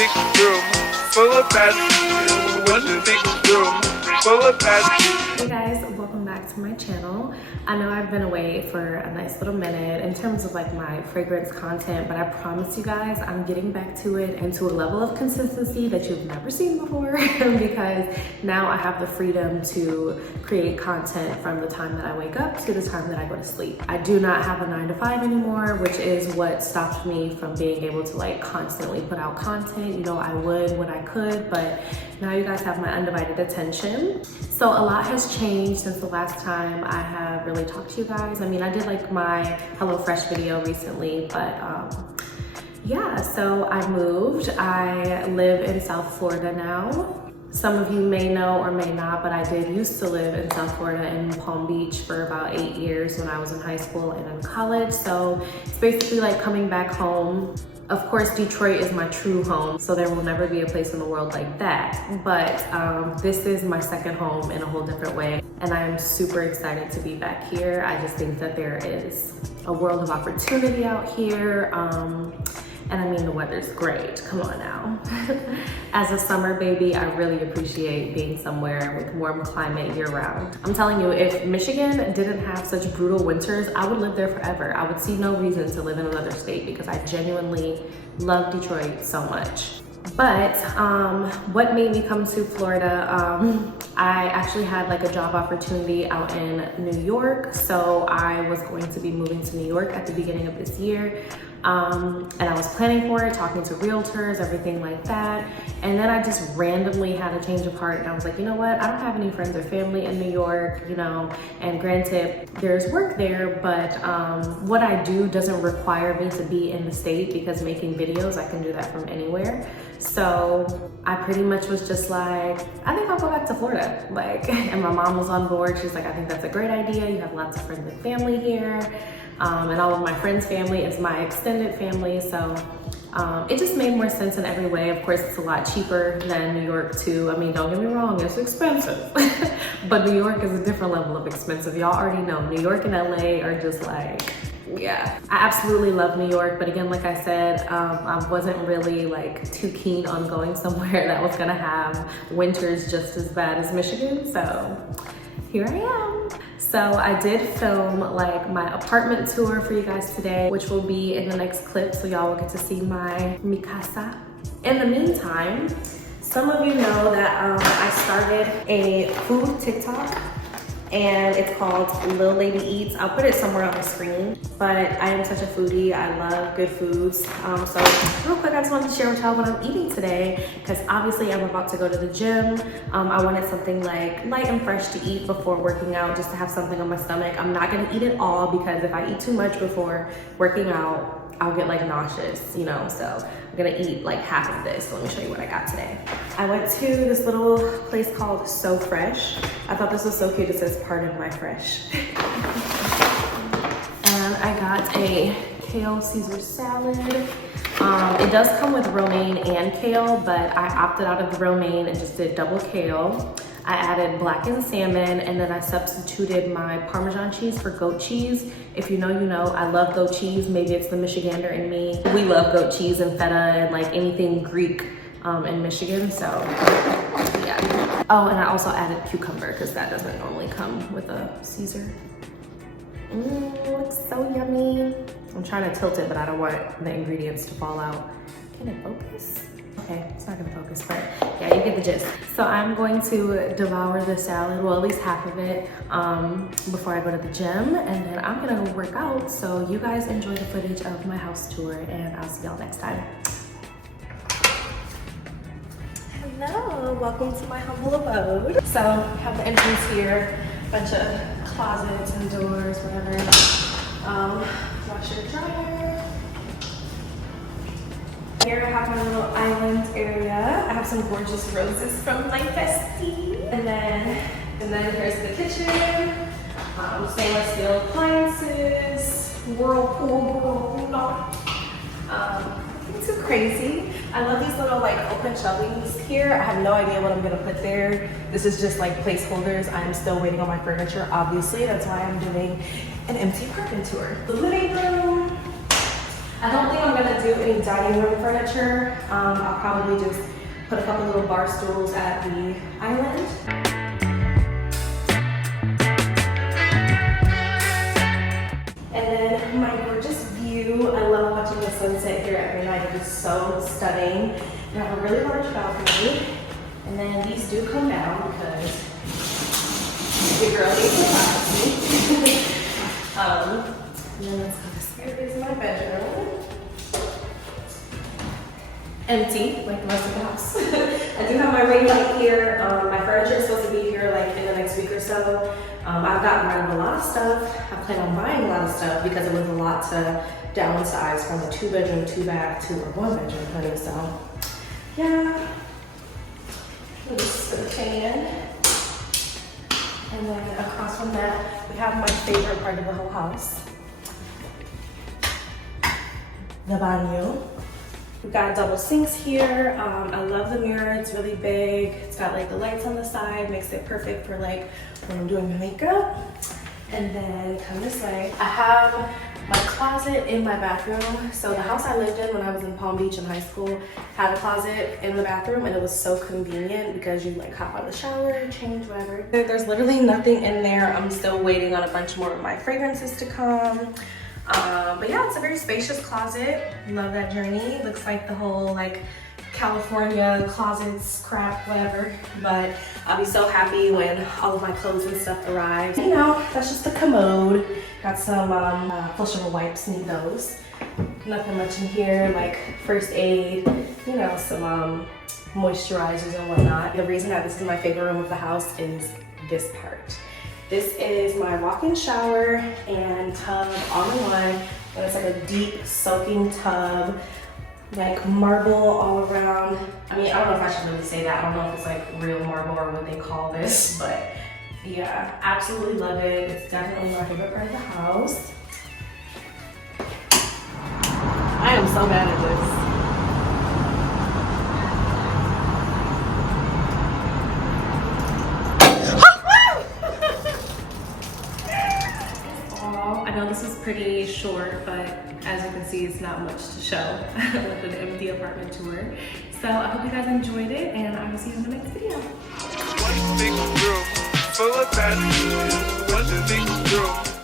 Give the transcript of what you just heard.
big room full of bad. One big room full of bad. Hey guys, welcome back to my channel. I know I've been away for a nice little minute in terms of like my fragrance content, but I promise you guys I'm getting back to it and to a level of consistency that you've never seen before because now I have the freedom to create content from the time that I wake up to the time that I go to sleep. I do not have a 9 to 5 anymore, which is what stopped me from being able to like constantly put out content. You know, I would when I could, but now you guys have my undivided attention. So a lot has changed since the last time I have really talked to you guys. I mean, I did like my HelloFresh video recently, but yeah, so I moved. I live in South Florida now. Some of you may know or may not, but I did used to live in South Florida in Palm Beach for about 8 years when I was in high school and in college. So it's basically like coming back home. Of course, Detroit is my true home, so there will never be a place in the world like that. But this is my second home in a whole different way. And I am super excited to be back here. I just think that there is a world of opportunity out here. And I mean, the weather's great, come on now. As a summer baby, I really appreciate being somewhere with warm climate year round. I'm telling you, if Michigan didn't have such brutal winters, I would live there forever. I would see no reason to live in another state because I genuinely love Detroit so much. But what made me come to Florida, I actually had like a job opportunity out in New York. So I was going to be moving to New York at the beginning of this year. And I was planning for it, talking to realtors, everything like that. And then I just randomly had a change of heart and I was like, you know what? I don't have any friends or family in New York, you know, and granted, there's work there, but what I do doesn't require me to be in the state because making videos, I can do that from anywhere. So I pretty much was just like, I think I'll go back to Florida. Like, and my mom was on board. She's like, I think that's a great idea. You have lots of friends and family here. And all of my friends' family is my extended family. So it just made more sense in every way. Of course, it's a lot cheaper than New York too. I mean, don't get me wrong, it's expensive. But New York is a different level of expensive. Y'all already know, New York and LA are just like, yeah. I absolutely love New York, but again, like I said, I wasn't really like too keen on going somewhere that was gonna have winters just as bad as Michigan. So here I am. So I did film like my apartment tour for you guys today, which will be in the next clip, so y'all will get to see mi casa. In the meantime, some of you know that I started a food TikTok and it's called Lil Lady Eats. I'll put it somewhere on the screen, but I am such a foodie. I love good foods. So real quick, I just wanted to share with y'all what I'm eating today, because obviously I'm about to go to the gym. I wanted something like light and fresh to eat before working out, just to have something on my stomach. I'm not gonna eat it all because if I eat too much before working out, I'll get like nauseous, you know, so I'm gonna eat like half of this. So let me show you what I got today. I went to this little place called So Fresh. I thought this was so cute. It says, "Pardon my fresh." And I got a kale Caesar salad. It does come with romaine and kale, but I opted out of the romaine and just did double kale. I added blackened salmon, and then I substituted my Parmesan cheese for goat cheese. If you know, you know, I love goat cheese. Maybe it's the Michigander in me. We love goat cheese and feta and like anything Greek in Michigan, so yeah. Oh, and I also added cucumber because that doesn't normally come with a Caesar. Looks so yummy. I'm trying to tilt it, but I don't want the ingredients to fall out. Can it focus? Okay, it's not gonna focus, but yeah, you get the gist. So I'm going to devour the salad, well, at least half of it, before I go to the gym, and then I'm gonna go work out. So you guys enjoy the footage of my house tour, and I'll see y'all next time. Hello, welcome to my humble abode. So I have the entrance here, bunch of closets and doors, whatever. Washer dryer. Here I have my little island area. I have some gorgeous roses from my bestie. And then here's the kitchen. Stainless steel appliances, whirlpool, nothing too crazy. I love these little like open shelvings here. I have no idea what I'm gonna put there. This is just like placeholders. I am still waiting on my furniture, obviously. That's why I'm doing an empty apartment tour. The living room. I don't think I'm gonna do any dining room furniture. I'll probably just put a couple little bar stools at the island. And then my gorgeous view. I love watching the sunset here every night. It is so stunning. We have a really large balcony. And then these do come down because your girl needs to privacy. And then let's go this way. Here's my bedroom. Empty, like the rest of the house. I do have my ring light here. My furniture is supposed to be here like in the next week or so. I've gotten rid of a lot of stuff. I plan on buying a lot of stuff because it was a lot to downsize from a 2-bedroom, 2-bath to a 1-bedroom, honey. So, yeah. This is the fan. And then across from that, we have my favorite part of the whole house. The baño. We've got double sinks here. I love the mirror, it's really big. It's got like the lights on the side, makes it perfect for like when I'm doing my makeup. And then come this way. I have my closet in my bathroom. So the house I lived in when I was in Palm Beach in high school had a closet in the bathroom, and it was so convenient because you like hop out of the shower, change, whatever. There's literally nothing in there. I'm still waiting on a bunch more of my fragrances to come. But yeah, it's a very spacious closet. Love that journey. Looks like the whole like California closets crap, whatever. But I'll be so happy when all of my clothes and stuff arrive. You know, that's just the commode. Got some flushable wipes, need those. Nothing much in here, like first aid, you know, some moisturizers and whatnot. The reason that this is my favorite room of the house is this part. This is my walk-in shower and tub all in one. And it's like a deep soaking tub, like marble all around. I mean, I don't know if I should really say that. I don't know if it's like real marble or what they call this, but yeah, absolutely love it. It's definitely my favorite part of the house. I am so bad at this. I know this is pretty short, but as you can see, it's not much to show with an empty apartment tour. So I hope you guys enjoyed it, and I will see you in the next video. One single room full of passion. One single room